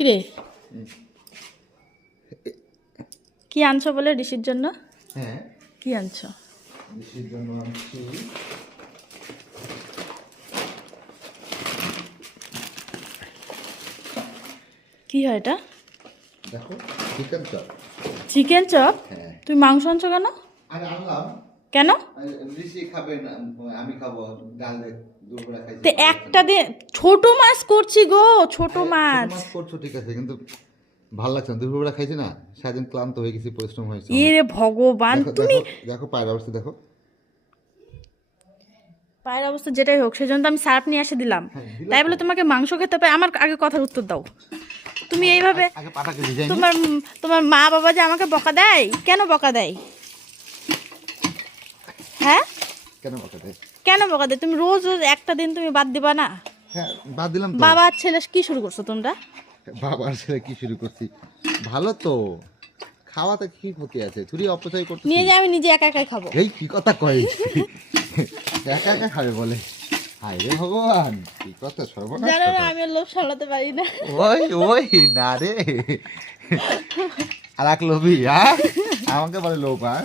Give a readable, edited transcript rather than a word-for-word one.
কিরে কি আনছো বলে ঋষির জন্য? হ্যাঁ, কি আনছো? ঋষির জন্য আনছি কি হয় এটা? দেখো চিকেন চপ। Chicken chop? হ্যাঁ, তুমি মাংস আনছো কেন? আরে আনলাম। কেন? ঋষি খাবে না, আমি খাবো। ডাল দুপুরে খাইছি। তো একটা দিয়ে ছোট মাছ করছি গো, ছোট ছোট মাছ। মাছ করছো ঠিক আছে, কিন্তু ভালো লাগছে না। দুপুরবেলা খাইছি না, সারাদিন ক্লান্ত হয়ে গেছি, পরিশ্রম হয়েছে এ অনেক। রে ভগবান, দেখো তুমি দেখো দেখো পায়ের অবস্থা দেখো। পায়ের অবস্থা যেটাই হোক সেজন্য তো আমি সার্ফ নিয়ে এসে দিলাম। হ্যাঁ, দিলা তাই তো। বলে তোমাকে মাংস খেতে হবে? আমার আগে কথার উত্তর দাও। তুমি এইভাবে আগে পাটাকে ডিজাইন তোমার তোমার মা বাবা যে আমাকে বকা দেয়, কেন বকা দেয়? হ্যাঁ, কেন পাটাকে? কেন বকা দেয়? তুমি রোজ রোজ একটা দিন তুমি বাদ দিবা না? হ্যাঁ, বাদ দিলাম তো। বাবা আর ছেলে কি শুরু করছো তোমরা? বাবার ছেলে কি শুরু করছি? ভালো তো, খাওয়াতে কি ক্ষতি আছে? তুই অপচয় করতেছিস। নিয়ে যে আমি নিজে একা একাই খাবো। এই কি কথা কয়? একা একা খাবে বলে? হায় রে ভগবান, কি কথা, সর্বনাশ জানো না কথা। আমি আর লোভ সামলাতে পারি না। ওই ওই না রে, আর এক লোভী, হ্যাঁ আমাকে বলে লোভ, হ্যাঁ